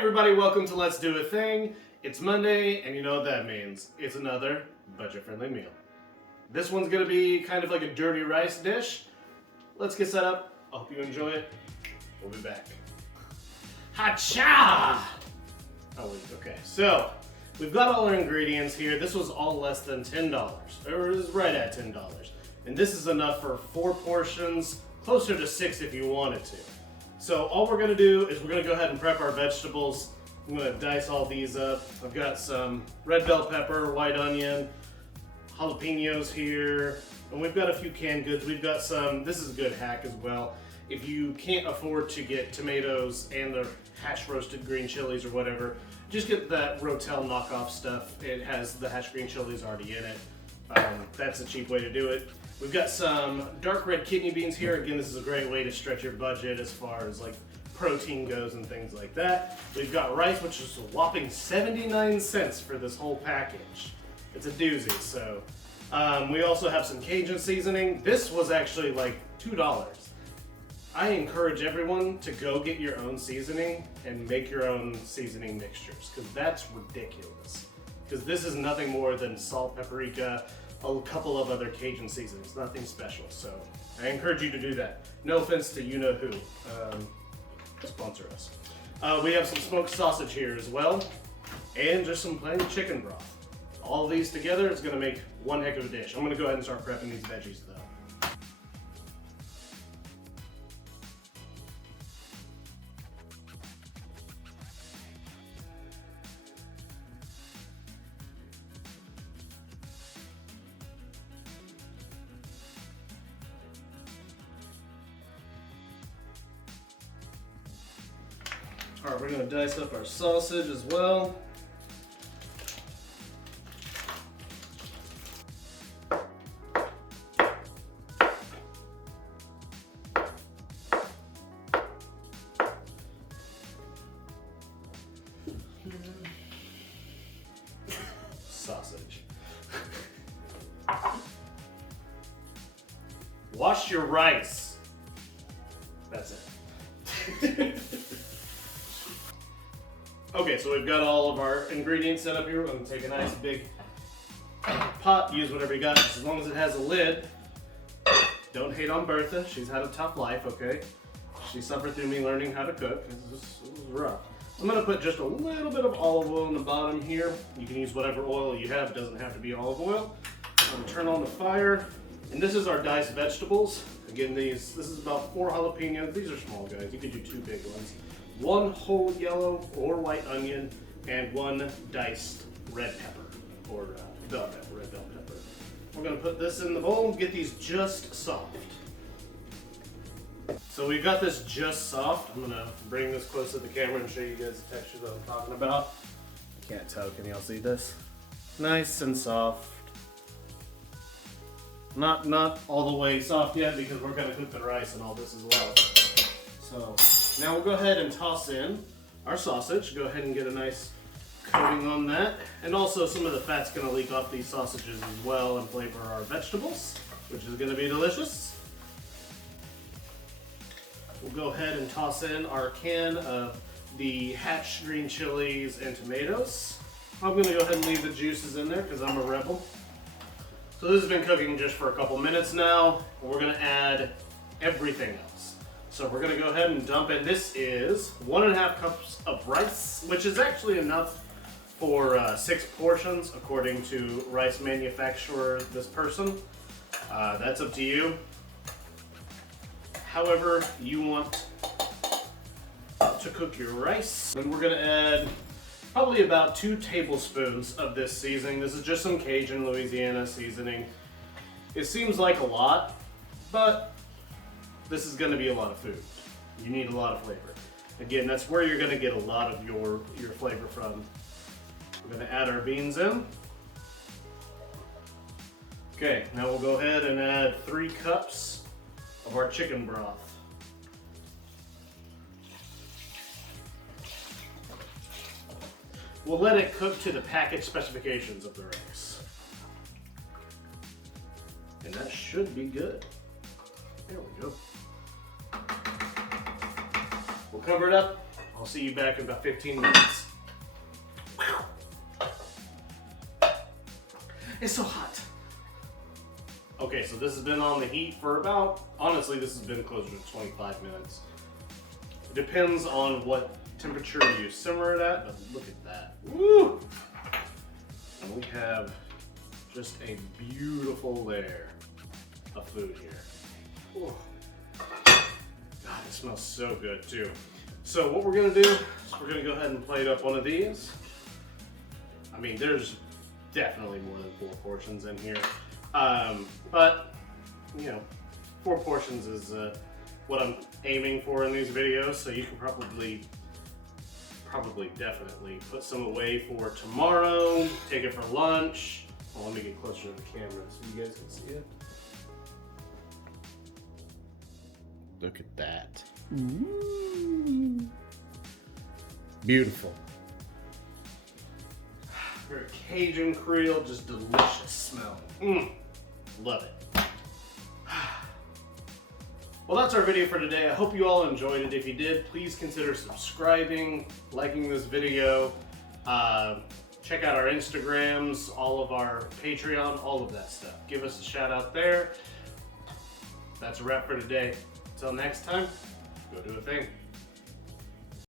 everybody, welcome to Let's Do a Thing. It's Monday, and you know what that means. It's another budget-friendly meal. This one's gonna be kind of like a dirty rice dish. Let's get set up. I hope you enjoy it. We'll be back. Ha-cha! Oh, wait, okay. So, we've got all our ingredients here. This was all less than $10, or it was right at $10. And this is enough for 4 portions, closer to 6 if you wanted to. So all we're gonna do is we're gonna go ahead and prep our vegetables. I'm gonna dice all these up. I've got some red bell pepper, white onion, jalapenos here, and we've got a few canned goods. We've got some, this is a good hack as well. If you can't afford to get tomatoes and the hash roasted green chilies or whatever, just get that Rotel knockoff stuff. It has the hash green chilies already in it. That's a cheap way to do it. We've got some dark red kidney beans here. Again, this is a great way to stretch your budget as far as like protein goes and things like that. We've got rice, which is a whopping 79 cents for this whole package. It's a doozy. So we also have some Cajun seasoning. This was actually like $2. I encourage everyone to go get your own seasoning and make your own seasoning mixtures, because that's ridiculous. Because this is nothing more than salt, paprika, a couple of other Cajun seasonings, nothing special. So I encourage you to do that. No offense to you-know-who, sponsor us. We have some smoked sausage here as well, and just some plain chicken broth. All these together is gonna make one heck of a dish. I'm gonna go ahead and start prepping these veggies though. All right, we're gonna dice up our sausage as well. Sausage. Wash your rice. That's it. Okay, so we've got all of our ingredients set up here. We're going to take a nice big pot, use whatever you got, just as long as it has a lid. Don't hate on Bertha, she's had a tough life, okay? She suffered through me learning how to cook. It was rough. I'm going to put just a little bit of olive oil in the bottom here. You can use whatever oil you have, it doesn't have to be olive oil. I'm going to turn on the fire, and this is our diced vegetables. Again, this is about 4 jalapenos. These are small guys, you could do 2 big ones. 1 whole yellow or white onion, and 1 diced red pepper, or bell pepper, red bell pepper. We're gonna put this in the bowl and get these just soft. So we've got this just soft. I'm gonna bring this close to the camera and show you guys the texture that I'm talking about. I can't tell, can y'all see this? Nice and soft. Not all the way soft yet because we're gonna cook the rice and all this as well. So now we'll go ahead and toss in our sausage. Go ahead and get a nice coating on that. And also some of the fat's gonna leak off these sausages as well and flavor our vegetables, which is gonna be delicious. We'll go ahead and toss in our can of the hatch green chilies and tomatoes. I'm gonna go ahead and leave the juices in there because I'm a rebel. So this has been cooking just for a couple minutes now. And we're gonna add everything else. So we're gonna go ahead and dump in, this is 1.5 cups of rice, which is actually enough for 6 portions, according to rice manufacturer, this person. That's up to you. However you want to cook your rice. And we're gonna add probably about 2 tablespoons of this seasoning. This is just some Cajun Louisiana seasoning. It seems like a lot, but this is going to be a lot of food. You need a lot of flavor. Again, that's where you're going to get a lot of your flavor from. We're going to add our beans in. Okay, now we'll go ahead and add 3 cups of our chicken broth. We'll let it cook to the package specifications of the rice. And that should be good. There we go. We'll cover it up. I'll see you back in about 15 minutes. It's so hot. Okay, so this has been on the heat for about, honestly, this has been closer to 25 minutes. It depends on what temperature you simmer it at, but look at that. Woo! And we have just a beautiful layer of food here. Ooh. God, it smells so good too. So what we're gonna do is we're gonna go ahead and plate up one of these. I mean, there's definitely more than 4 portions in here. But, you know, 4 portions is what I'm aiming for in these videos, so you can probably definitely put some away for tomorrow, take it for lunch. Well, let me get closer to the camera so you guys can see it. Look at that. Ooh. Beautiful. Very Cajun Creole, just delicious smell. Love it. Well, that's our video for today. I hope you all enjoyed it. If you did, please consider subscribing, liking this video. Check out our Instagrams, all of our Patreon, all of that stuff. Give us a shout out there. That's a wrap for today. Until next time, go do a thing.